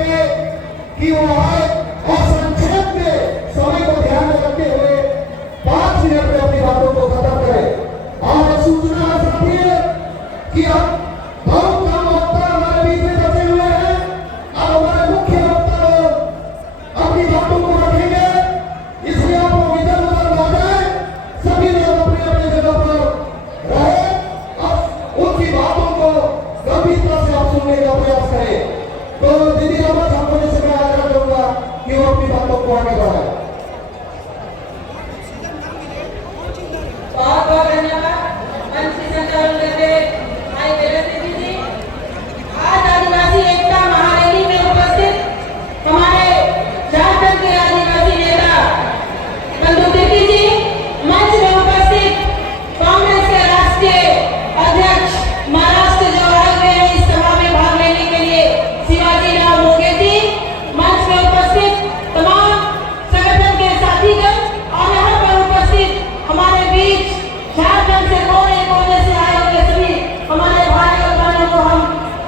करेंगे कि वो आए और संक्षेप में समय को ध्यान में रखते हुए 5 मिनट में अपनी बातों को खत्म करें। और सूचना है साथियों कि अब बहुत कम वक्ता हमारे बीच में बचे हुए हैं। अब हमारे मुख्य वक्ता लोग अपनी बातों को रखेंगे, इसलिए आप लोग इधर उधर ना जाए, सभी लोग अपने अपने जगह पर रहे और उनकी बातों को गंभीरता से आप सुनने का प्रयास करें। तो दीदी रमत हमको जैसे मैं आग्रह करूंगा कि वो अपनी बातों को आगे बढ़ाए। बहुत बहुत धन्यवाद मंच की संचालन करते भाई देवेंद्र जी। आज आदिवासी एकता महारैली में उपस्थित हमारे झारखंड के आदिवासी नेता बंधु तिर्की जी, मंच में उपस्थित कांग्रेस के राष्ट्रीय अध्यक्ष महाराष्ट्र जो आए हुए हैं इस सभा में भाग लेने के लिए शिवाजी राव मोगेती, मंच में उपस्थित तमाम संगठन के साथीगण और यहाँ पर उपस्थित हमारे बीच झारखंड से कोने कोने से आए हुए सभी हमारे भाई और बहनों को हम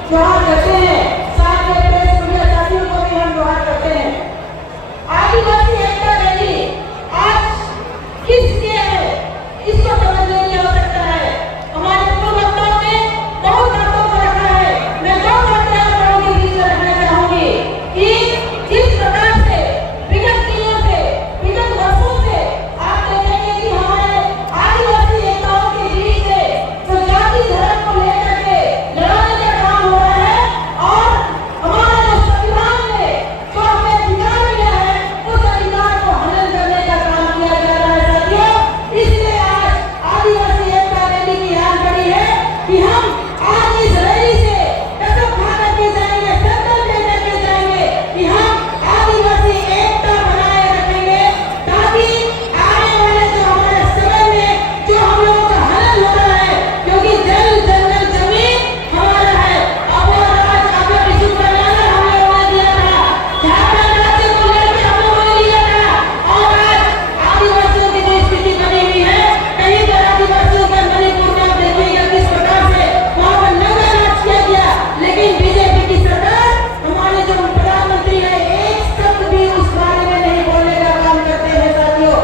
जोहार करते हैं। साथ में प्रेस मीडिया साथियों को भी हम जोहार करते हैं। आदिवासी एकता रैली आज किस लिए है इसको समझने की आवश्यकता है। हमारे पूर्व वक्ताओं ने बहुत बातों को रखा है, मैं दो बातें आप लोगों के बीच में रखना चाहूंगी कि जिस प्रकार से विगत दिनों से विगत वर्षों से आप देखेंगे कि हमारे आदिवासी नेताओं के बीच से जो जाति धर्म को लेकर के लड़ाने का काम हो रहा है और हमारा जो संविधान में जो हमें अधिकार मिला है उस अधिकार को हनन करने का काम किया जा रहा है साथियों। इसलिए आज आदिवासी एकता रैली की याद पड़ी है कि हम आज इस रैली से कसम खा करके जाएंगे, संकल्प लेकर के जाएंगे कि हम आदिवासी एकता बनाए रखेंगे ताकि आने वाले जो हमारे समय में जो हम लोगों का हनन हो रहा है, क्योंकि जल जंगल जमीन हमारा है। अब और आज आपने विश्व कल्याण हम लोगों ने दिया था, झारखंड राज्य को लेकर हम लोगों ने लिया था और आज आदिवासियों की जो स्थिति बनी हुई है, कहीं पर आदिवासियों का मणिपुर में आप देखिएगा किस प्रकार से वहाँ पर नगर राज किया गया, लेकिन बीजेपी की सरकार हमारे जो प्रधानमंत्री है एक शब्द भी उस बारे में नहीं बोलने का काम करते हैं साथियों।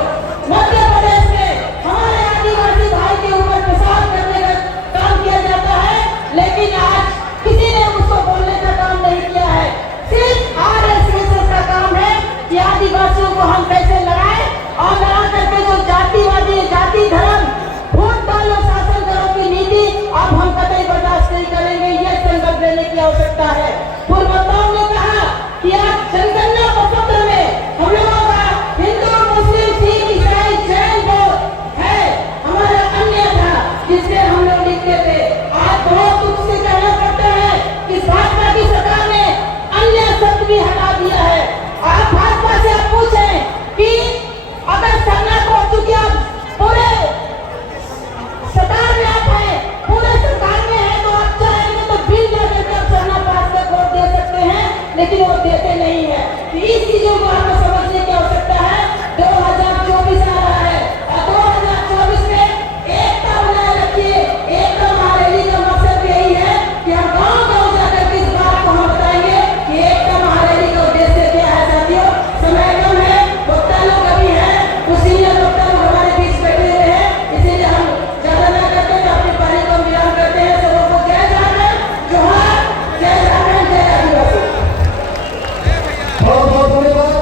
मध्य प्रदेश में हमारे आदिवासी भाई के ऊपर प्रसार करने का काम किया जाता है, लेकिन आज किसी ने उसको बोलने का काम नहीं किया है। सिर्फ आरएसएस का काम है कि आदिवासियों को हम कैसे लड़ाएं और लड़ा करके जो जातिवादी जाति धर्म वोट डालो शासन करो की नीति अब हम कतई बर्दाश्त नहीं करेंगे, ये संकल्प लेने की आवश्यकता है। पूर्व वक्ताओं ने कहा कि आज जनगणना पत्र में हम लोगों का हिंदू मुस्लिम सिख ईसाई जैन बौद्ध है हमारा अन्य था जिससे हम लोग लिखते थे। आज बहुत दुख से कहना पड़ता है कि भाजपा की सरकार ने अन्य शब्द भी हटा दिया है। आप भाजपा से आप पूछें कि अगर सरना को चुके आप पूरे सरकार में आप हैं, पूरे सरकार में हैं तो आप चाहेंगे तो बिल ला करके आप सरना पास कर वोट दे सकते हैं, लेकिन वो देते नहीं है। तो इस चीजों को आपको समझने की आवश्यकता है। 2024 आ रहा है और 2024 में एकता बनाए रखिए। एकता महारैली का मकसद यही है कि हम गाँव गाँव जाकर के इस बात को हम बताएंगे कि एकता महारैली का उद्देश्य क्या है साथियों। समय कम है, वक्ता लोग अभी हैं, कुछ सीनियर वक्ता लोग हमारे बीच बैठे हुए हैं, इसीलिए हम ज्यादा ना करते हैं, अपनी पारी को विराम करते हैं। सबको जय झारखंड, जोहार, जय झारखंड, जय आदिवासी। बहुत बहुत धन्यवाद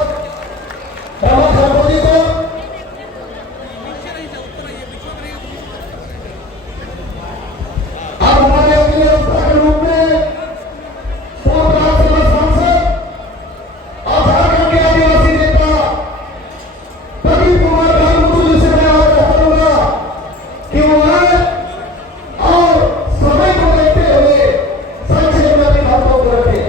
रमत हमको जी को। अब हमारे अगले वक्ता के रूप में पूर्व राज्यसभा सांसद और झारखंड के आदिवासी नेता प्रदीप कुमार गांगुली जी से मैं आग्रह करूंगा कि वो आए और समय को देखते हुए संक्षेप में अपनी बातों को रखें।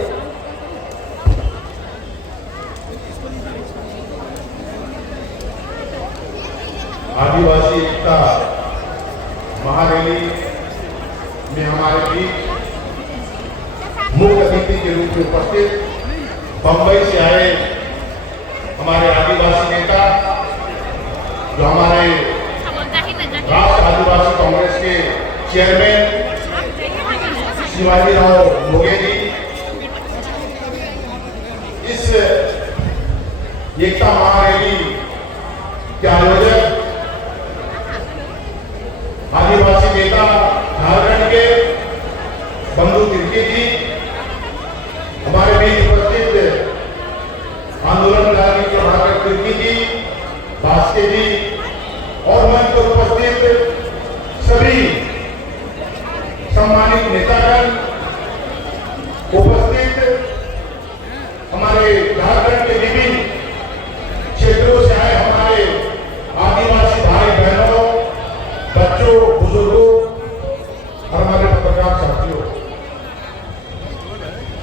आदिवासी एकता महारैली में हमारे बीच मुख्य अतिथि के रूप में उपस्थित बंबई से आए हमारे आदिवासी नेता जो हमारे राष्ट्र आदिवासी कांग्रेस के चेयरमैन शिवाजी राव मोगेती, एकता महारैली के आयोजक आदिवासी नेता झारखंड के बंधु तिर्की जी, हमारे बीच उपस्थित आंदोलनकारी प्रभाकर तिर्की जी, भास्के जी और मंच पर उपस्थित सभी सम्मानित नेतागण, उपस्थित हमारे झारखंड के विभिन्न क्षेत्रों से आए हमारे आदिवासी भाई बहनों, बच्चों, बुजुर्गों और हमारे पत्रकार साथियों,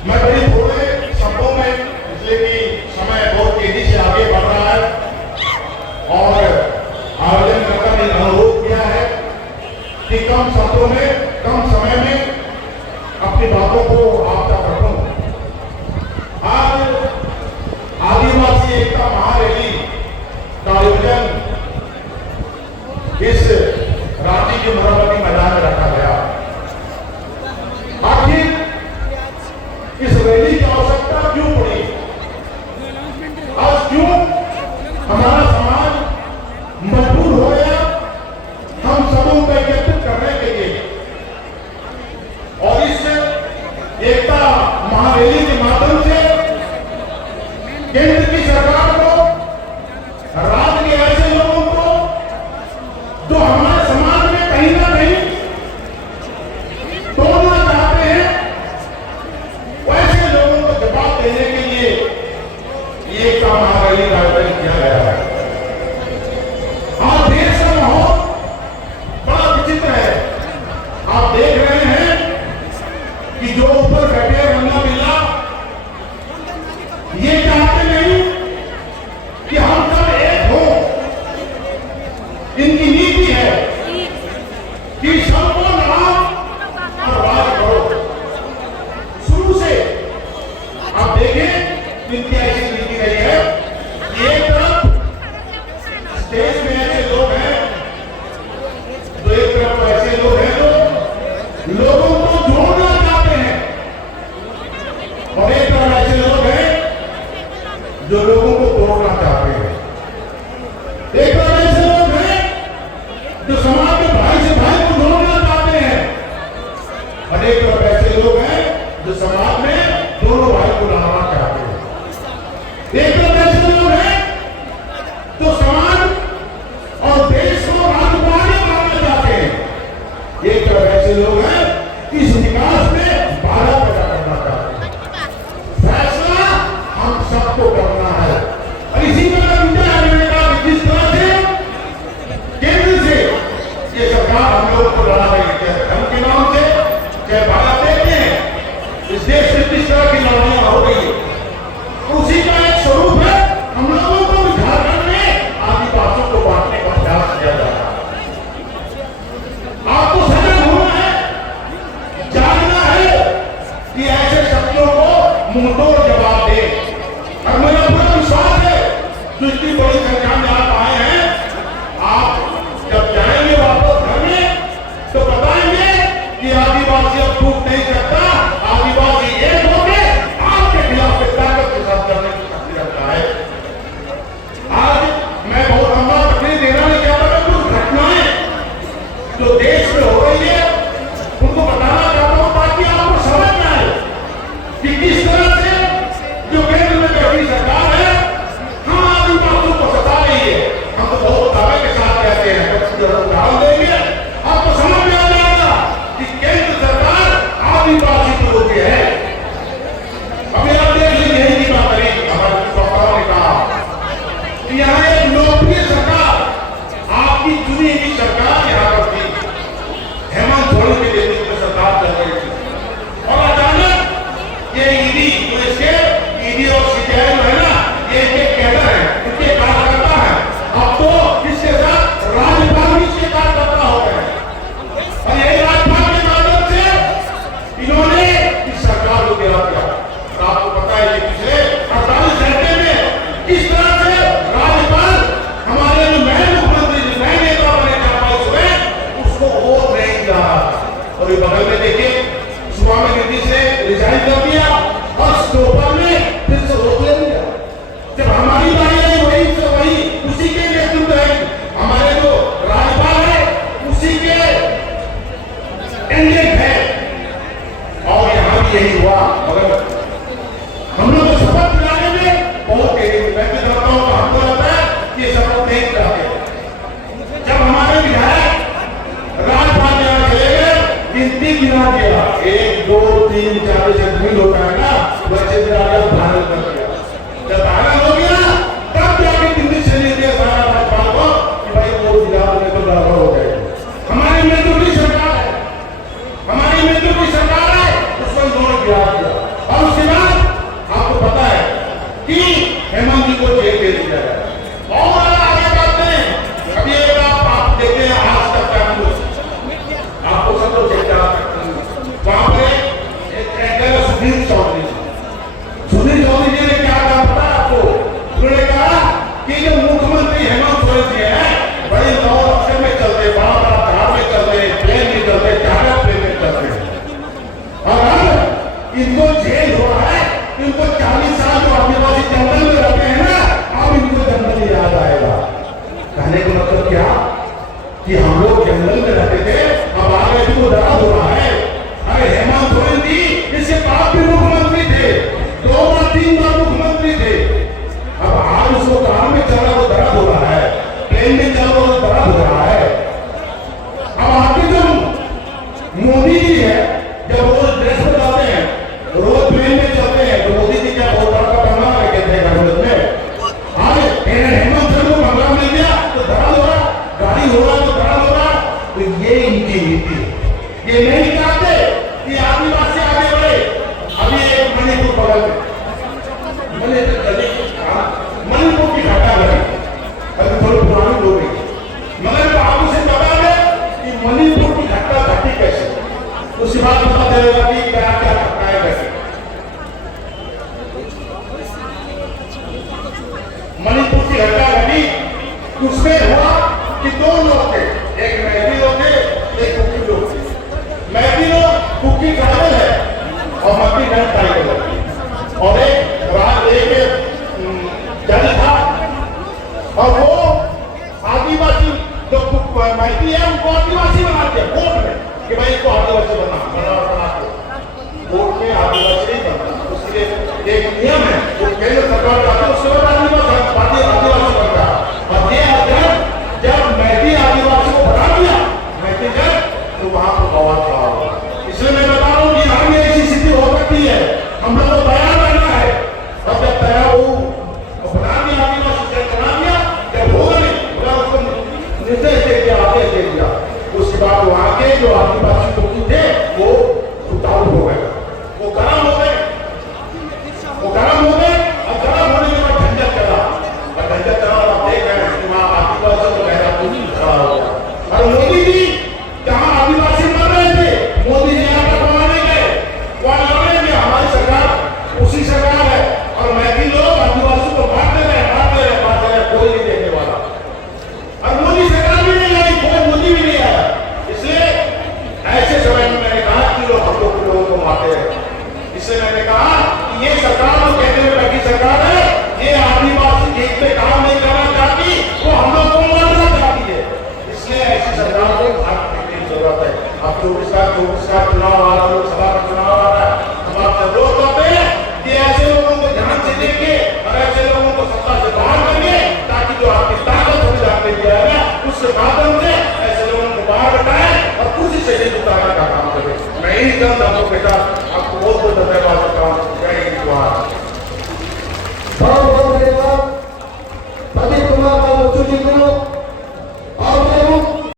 मैं बड़ी थोड़े शब्दों में, इसलिए कि समय बहुत तेजी से आगे बढ़ रहा है और आयोजनकर्ता ने अनुरोध किया है कि कम शब्दों में, कम समय में अपनी बातों को आप तक रखूं। आज आदिवासी एकता महारैली का आयोजन इस रांची के मरवती मैदान में रखा गया। आखिर इस रैली की आवश्यकता क्यों पड़ी? आज क्यों हमारा समाज मजबूर हो गया हम सबों को एकत्रित करने के लिए? और इस एकता महारैली के माध्यम से केंद्र की सरकार को, राज्य के ऐसे लोगों को जो हमारे समाज में कहीं ना कहीं तोड़ना चाहते हैं, वैसे लोगों को जवाब देने के लिए ये एकता महारैली का आयोजन किया गया है। आज देश का माहौल बड़ा विचित्र है। आप देख रहे हैं कि जो ऊपर बैठे रंगा बिल्ला, ये चाहते नहीं कि हम सब एक हो। इनकी नीति है कि सबको लड़ाओ और वार करो। शुरू से आप देखें इनकी ऐसी नीति रही है कि एक तरफ देश में ऐसे लोग हैं, तो एक तरफ ऐसे लोग हैं जो लोगों को जोड़ना चाहते हैं और एक तरफ ऐसे लोग हैं जो लोगों को तोड़ना चाहते हैं। एक तरफ ऐसे लोग हैं जो समाज के भाई से भाई को जोड़ना चाहते हैं और एक तरफ ऐसे लोग हैं जो समाज में दोनों भाई को लाना चाहते हैं। एक तरफ ऐसे लोग हैं जो समाज और देश को राजकुमारी बनाना चाहते हैं। एक तरफ ऐसे लोग हैं इस विकास में बाधा पैदा करना चाहते हैं। फैसला हम सबको करना है और इसी में मैंने कहा कि जिस तरह से केंद्र से ये सरकार हम लोगों को लड़ा रही है, धर्म के नाम से, चाहे भारत देखते हैं इस देश में किस तरह की लड़ाइयां हो रही है, उसी का एक स्वरूप है हम लोगों को झारखंड में आदिवासियों को बांटने का प्रयास किया जा रहा है। आपको सजग होना है, जानना है कि ऐसे शक्तियों को मुंहतोड़ जवाब दे। और मेरा पूरा विश्वास है जो इतनी बड़ी संख्या में आप आए हैं, आप जब जाएंगे वापस घर में तो बताएंगे कि आदिवासी अब टूट नहीं सकता, आदिवासी एक होके आपके खिलाफ ताकत के साथ करने की शक्ति रखता है। आज मैं बहुत लंबा तकलीफ देना नहीं चाहता, मैं कुछ घटनाएं जो देश में हो रही है उनको बताना चाहता हूं ताकि आपको समझ में आए कि किस तरह से जो केंद्र में बैठी सरकार है हम आदिवासियों को सता रही है। हम तो बहुत दावे के साथ कहते हैं, उदाहरण देंगे आपको समझ में आ जाएगा कि केंद्र सरकार आदिवासी को रोके है। अभी आप देख लीजिए, यही की बात करें, हमारे वक्ताओं ने कहा कि यहाँ एक लोकप्रिय सरकार, आपकी चुनी हुई सरकार यहाँ पर थी, हेमंत सोरेन के नेतृत्व में सरकार चल रही थी और अचानक ये ईडी, तो इसके ईडी और सीबीआई है ना, ये एक कैडर है, इनके कार्यकर्ता है। अब तो इसके साथ राज्यपाल भी इसके कार्यकर्ता हो गए और यही राज्यपाल के माध्यम से इन्होंने 3-4 से नहीं होता है ना, वैसे भी आगे भारण कर दिया। जब भारण हो गया तब जाके दिल्ली से ले दिया सारा राज्यपाल को कि भाई वो जिला में तो गड़बड़ हो जाएगी। हमारी मित्र की सरकार है, हमारी मित्र की सरकार है, उसको इन्होंने गिरा दिया। और उसके बाद आपको पता है कि हेमंत जी को जेल दे दिया है। और आगे बढ़ते हैं, अभी एक आप देखते हैं आज तक का न्यूज़, आपको सब लोग देखते हैं वहां पे एक सुधीर चौधरी जी ने क्या कहा पता है आपको? उन्होंने कहा कि जो मुख्यमंत्री हेमंत सोरेन जी है बड़े नौ अक्षर में चलते, बड़ा कार में चलते, प्लेन में चलते, चार्टर प्लेन में चलते, और अब इनको जेल हो रहा है। इनको 40 साल जो आदिवासी जंगल में रहते हैं ना, अब इनको जंगल याद आएगा। कहने का मतलब क्या कि हम लोग जंगल में रहते थे, अब आगे इनको दर्द हो रहा है। अरे हेमंत सोरेन जी इसके बाद भी मुख्यमंत्री थे, 2 बार 3 बार मुख्यमंत्री थे। अब आज उसको कार में चल रहा तो दर्द हो रहा है, प्लेन में चल रहा तो दर्द हो रहा है। अब आगे जो मोदी जी है, जब रोज ड्रेस में जाते हैं, रोज प्लेन में चलते हैं, तो मोदी जी क्या बहुत बड़ा बंगला है कहते हैं कांग्रेस में। आज हेमंत सोरेन को बंगला मिल गया तो दर्द हो रहा, गाड़ी हो रहा तो दर्द हो रहा। तो ये इनकी नीति है। ये नहीं चाहते कि आदिवासी आगे बढ़े। अभी एक मणिपुर बगल में मणिपुर की घटना घटी, अभी थोड़ी पुरानी हो गई, मगर आपको से पता है कि मणिपुर की घटना घटी कैसे, उसके बाद पता चलेगा कि क्या क्या घटनाएं कैसे। मणिपुर की घटना घटी, उसमें हुआ कि 2 लोग थे, एक मैथिली लोग थे, एक कुकी लोग थे। मैथिली लोग कुकी ट्राइबल है और मक्की नन ट्राइबल है, और एक जज था, और वो आदिवासी जो मैथिली है उनको आदिवासी बनाते हैं कोर्ट में कि भाई इसको आदिवासी बना कोर्ट में आदिवासी नहीं बनता। उसके लिए एक नियम है, वो केंद्र सरकार का, उसके बाद आदिवासी बनता है। और ये जब मैथिली आदिवासी को बना दिया मैथिली जज, तो वहां पर बवाल खड़ा होगा। इसलिए मैं बता रहा हूँ कि आगे ऐसी स्थिति हो सकती है, हम लोग को तैयार रहना है। अब जब तैयार हो बना दिया, आदिवासी जज बना दिया, जब होगा नहीं बोला उसको निर्देश दे दिया, आदेश दे दिया, उसके बाद वहां के जो आदिवासी लोग थे वो उतारू हो गए, वो गरम हो गए, वो गरम हो गए। अब गरम होने के बाद झंझट चला, और झंझट चला और आप देख रहे हैं कि वहां आदिवासी को गहरा खड़ा हो गया। और मोदी जी जहां आदिवासी मर रहे थे, मोदी जी यहाँ पर कमाने गए, वहां लड़ने में हमारी सरकार उसी सरकार है, और मैथिली लोग आदिवासी को मारते रहे, कोई नहीं देखने वाला। और मोदी सरकार भी नहीं आई, कोई मोदी भी नहीं आया। इसलिए ऐसे समय में मैंने कहा कि हम लोगों को मारते हैं। इसलिए मैंने कहा कि ये सरकार जो कहते हुए बैठी सरकार है, ये आदिवासी खेत पे काम नहीं करना चाहती, वो हम लोग को मारना चाहती है। इसलिए ऐसी सरकार को भाग देने की जरूरत है। अब 24 का चुनाव आ रहा है, लोकसभा का चुनाव आ रहा है, हम आपसे रोक करते हैं कि ऐसे लोगों को ध्यान से देखें और ऐसे लोगों को सत्ता से बाहर करिए, ताकि जो आपकी ताकत संविधान में दिया है ना, उसके माध्यम से ऐसे लोगों को बाहर हटाएं और कुछ से उतारने का काम करें। मैं यही चंद आपको बेटा